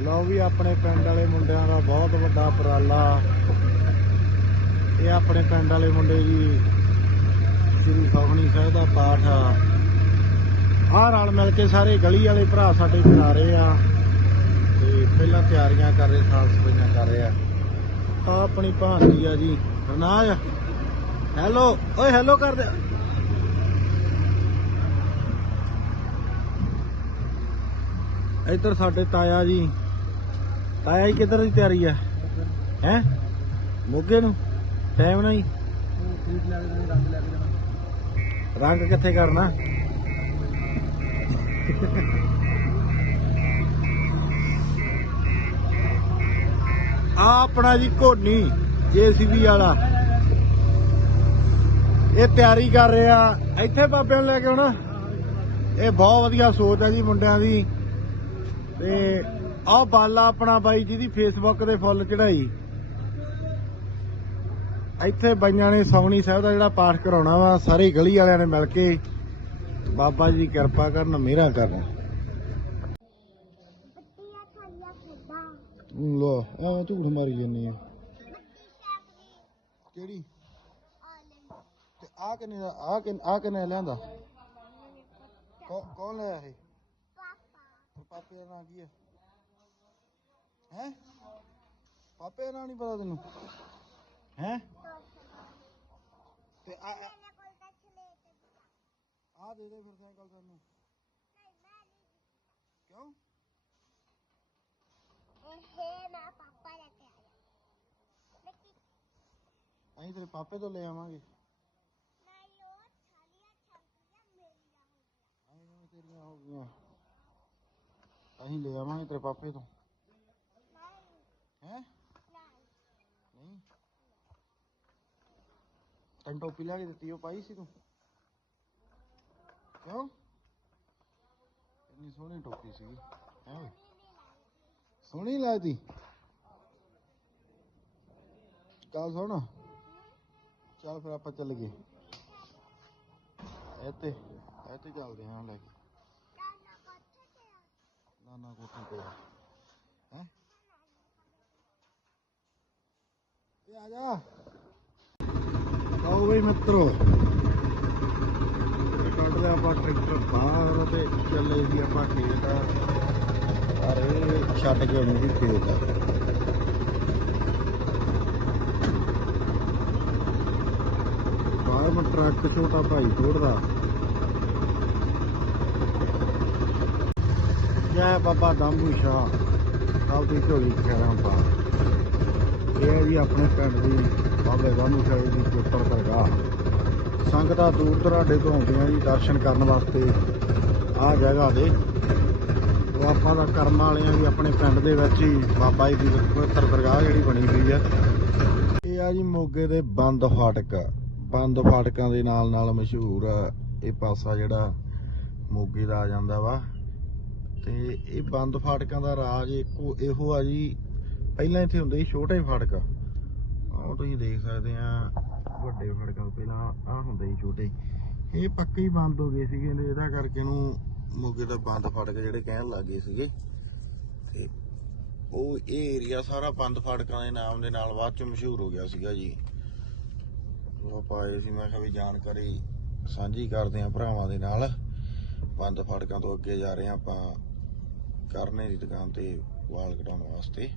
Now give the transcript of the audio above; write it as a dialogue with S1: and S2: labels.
S1: ਲਓ ਵੀ ਆਪਣੇ ਪਿੰਡ ਵਾਲੇ ਮੁੰਡਿਆਂ ਦਾ ਬਹੁਤ ਵੱਡਾ ਉਪਰਾਲਾ। ਇਹ ਆਪਣੇ ਪਿੰਡ ਵਾਲੇ ਮੁੰਡੇ ਜੀ, ਸ੍ਰੀ ਸੁਖਮਨੀ ਸਾਹਿਬ ਦਾ ਪਾਠ ਆ। ਆਹ ਰਲ ਮਿਲ ਕੇ ਸਾਰੇ ਗਲੀ ਵਾਲੇ ਭਰਾ ਸਾਡੇ ਕਰਾ ਰਹੇ ਆ। ਤੇ ਪਹਿਲਾਂ ਤਿਆਰੀਆਂ ਕਰ ਰਹੇ, ਸਾਫ਼ ਸਫਾਈਆਂ ਕਰ ਰਹੇ ਆ। ਆ ਆਪਣੀ ਭਾਂਜੀ ਆ ਜੀ ਰਨਾਜ ਹੈਲੋ ਓਏ ਹੈਲੋ ਕਰ ਦੇ। ਇੱਧਰ ਸਾਡੇ ਤਾਇਆ ਜੀ। ਤਾਇਆ ਜੀ, ਕਿੱਧਰ ਦੀ ਤਿਆਰੀ ਆ? ਹੈ? ਮੋਗੇ ਨੂੰ? ਟਾਈਮ ਨਹੀਂ? ਰੰਗ ਕਿੱਥੇ ਕਰਨਾ? ਆ ਆਪਣਾ ਜੀ ਘੋਨੀ ਜੀਸੀਬੀ ਵਾਲਾ। ਇਹ ਤਿਆਰੀ ਕਰ ਰਿਹਾ। ਇੱਥੇ ਬਾਬਿਆਂ ਨੂੰ ਲੈ ਕੇ ਆਉਣਾ। ਇਹ ਬਹੁਤ ਵਧੀਆ ਸੋਚ ਹੈ ਜੀ ਮੁੰਡਿਆਂ ਦੀ। ਤੇ ਆਹ ਬਾਲਾ ਆਪਣਾ ਬਾਈ ਜਿਹਦੀ ਫੇਸਬੁੱਕ ਤੇ ਫੁੱਲ ਚੜਾਈ ਇੱਥੇ ਬਾਈਆਂ ਨੇ ਸੌਣੀ ਸਾਹਿਬ ਦਾ ਜਿਹੜਾ ਪਾਠ ਕਰਾਉਣਾ ਵਾ ਸਾਰੀ ਗਲੀ ਵਾਲਿਆਂ ਨੇ ਮਿਲ ਕੇ ਬਾਬਾ ਜੀ ਦੀ ਕਿਰਪਾ ਕਰਨ ਮਿਹਰਾਂ ਕਰਨ। ਲੋ ਆ ਝੂਠ ਮਾਰੀ ਜੰਨੀ ਆ। ਕਿਹੜੀ? ਤੇ ਆ ਕਿਨੇ ਦਾ ਆ ਕਿ ਆ ਕਿਨੇ ਲਿਆਂਦਾ? ਕੌਣ ਲਿਆ ਇਹ?
S2: ਪਾਪਾ।
S1: ਪਾਪੇ ਦਾ ਨਾਂ ਕੀ ਹੈ ਹੈ? ਪਾਪੇ ਨਾਂ ਨਹੀਂ ਪਤਾ ਤੈਨੂੰ? ਹੈ? ਤੇ ਆ ਆ- ਦੇ ਦੇ ਫਿਰ ਸਾਈਕਲ ਸਾਨੂੰ ਕਿਉਂ?
S2: ਇਹ ਮੈਂ ਪਾਪਾ ਲੈ ਕੇ ਆਇਆ।
S1: ਅਸੀਂ ਤੇਰੇ ਪਾਪੇ ਤੋਂ ਲੈ ਆਵਾਂਗੇ।
S2: ਨਹੀਂ ਉਹ ਛਾਲੀਆਂ ਛਾਲੀਆਂ ਮੇਰੀਆਂ ਹੋ
S1: ਅਸੀਂ ਕਿਵੇਂ ਤੇਰੀਆਂ ਹੋ ਗਈਆਂ? ਅਸੀਂ ਲੈ ਆਵਾਂਗੇ ਤੇਰੇ ਪਾਪੇ ਤੋਂ
S2: ਨਹੀਂ
S1: ਹੈ
S2: ਨਹੀਂ
S1: ਨਹੀਂ ਤੈਨੂੰ ਟੋਪੀ ਲਿਆ ਕੇ ਦਿੱਤੀ ਉਹ ਪਾਈ ਸੀ ਤੂੰ? ਕਿਉਂ? ਇੰਨੀ ਸੋਹਣੀ ਟੋਪੀ ਸੀ ਹੈ? ਸੋਹਣੀ ਲੱਗਦੀ? ਕੱਲ ਸੁਣ। ਚੱਲ ਫਿਰ ਆਪਾਂ ਚੱਲ ਗਏ ਇੱਥੇ ਇੱਥੇ ਚੱਲਦੇ ਹਾਂ ਲੈ ਕੇ।
S2: ਨਾਨਾ ਕੱਥੇ ਆ
S1: ਕੋਠੀ ਤੇ ਹੈ? ਇਹ ਆ ਜਾ। ਬਈ ਮਿੱਤਰੋ। ਕੱਢ ਲਿਆ ਆਪਾਂ ਟਰੈਕਟਰ ਬਾਹਰ ਤੇ ਚੱਲੇ ਸੀ ਆਪਾਂ ਖੇਤ। ਅਰੇ ਛੱਡ ਕੇ ਆਉਣੀ ਸੀ ਖੇਤ। ਬਾਹਰ ਮੈਂ ਟਰੱਕ ਛੋਟਾ ਭਾਈ ਤੋੜਦਾ। ਜੈ ਬਾਬਾ ਦੰਬੂ ਸ਼ਾਹ। ਸਭ ਦੀ ਝੋਲੀ ਖੈਰਾਂ ਪਾ ਇਹ ਹੈ ਜੀ ਆਪਣੇ ਪਿੰਡ ਦੀ ਬਾਬੇ ਦੰਬੂ ਸਾਹਿਬ ਦੀ ਚੋਪੜ ਦਰਗਾਹ। ਸੰਗਤਾਂ ਦੂਰ ਦਰਾਡੇ ਤੋਂ ਆਉਂਦੀਆਂ ਜੀ ਦਰਸ਼ਨ ਕਰਨ ਵਾਸਤੇ। ਆਹ ਜਗ੍ਹਾ ਦੇ। ਉਹ ਆਪਾਂ ਦਾ ਕਰਮ ਵਾਲਿਆਂ ਵੀ ਆਪਣੇ ਪਿੰਡ ਦੇ ਵਿੱਚ ਹੀ ਬਾਬਾ ਜੀ ਦੀ ਪਵਿੱਤਰ ਦਰਗਾਹ ਜਿਹੜੀ ਬਣੀ ਹੋਈ ਹੈ। ਇਹ ਆ ਜੀ ਮੋਗੇ ਦੇ ਬੰਦ ਫਾਟਕ। ਬੰਦ ਫਾਟਕਾਂ ਦੇ ਨਾਲ ਨਾਲ ਮਸ਼ਹੂਰ ਆ ਇਹ ਪਾਸਾ ਜਿਹੜਾ ਮੋਗੇ ਦਾ ਆ ਜਾਂਦਾ ਵਾ। ਤੇ ਇਹ ਬੰਦ ਫਾਟਕਾਂ ਦਾ ਰਾਜ ਇੱਕੋ ਇਹੋ ਆ ਜੀ ਪਹਿਲਾਂ ਇੱਥੇ ਹੁੰਦੇ ਸੀ ਛੋਟੇ ਫੜਕ ਆਹ ਤੁਸੀਂ ਦੇਖ ਸਕਦੇ ਆ, ਵੱਡੇ ਫਾਟਕਾਂ ਤੋਂ ਪਹਿਲਾਂ ਆਹ ਹੁੰਦੇ ਸੀ ਛੋਟੇ। ਇਹ ਪੱਕੇ ਹੀ ਬੰਦ ਹੋ ਗਏ ਸੀਗੇ ਇਹਦਾ ਕਰਕੇ ਇਹਨੂੰ ਮੋਗੇ ਦਾ ਬੰਦ ਫਾਟਕ ਜਿਹੜੇ ਕਹਿਣ ਲੱਗੇ ਸੀਗੇ। ਤੇ ਉਹ ਇਹ ਏਰੀਆ ਸਾਰਾ ਬੰਦ ਫਾਟਕਾਂ ਦੇ ਨਾਮ ਦੇ ਨਾਲ ਬਾਅਦ ਚ ਮਸ਼ਹੂਰ ਹੋ ਗਿਆ ਸੀਗਾ ਜੀ। ਉਹ ਪਾਏ ਸੀ, ਮੈਂ ਕਿਹਾ ਵੀ ਜਾਣਕਾਰੀ ਸਾਂਝੀ ਕਰਦੇ ਆ ਭਰਾਵਾਂ ਦੇ ਨਾਲ। ਬੰਦ ਫਾਟਕਾਂ ਤੋਂ ਅੱਗੇ ਜਾ ਰਹੇ ਆ ਆਪਾਂ। ਕਰਨੇ ਦੀ ਦੁਕਾਨ ਤੇ ਵਾਲ ਕਟਾਉਣ ਵਾਸਤੇ।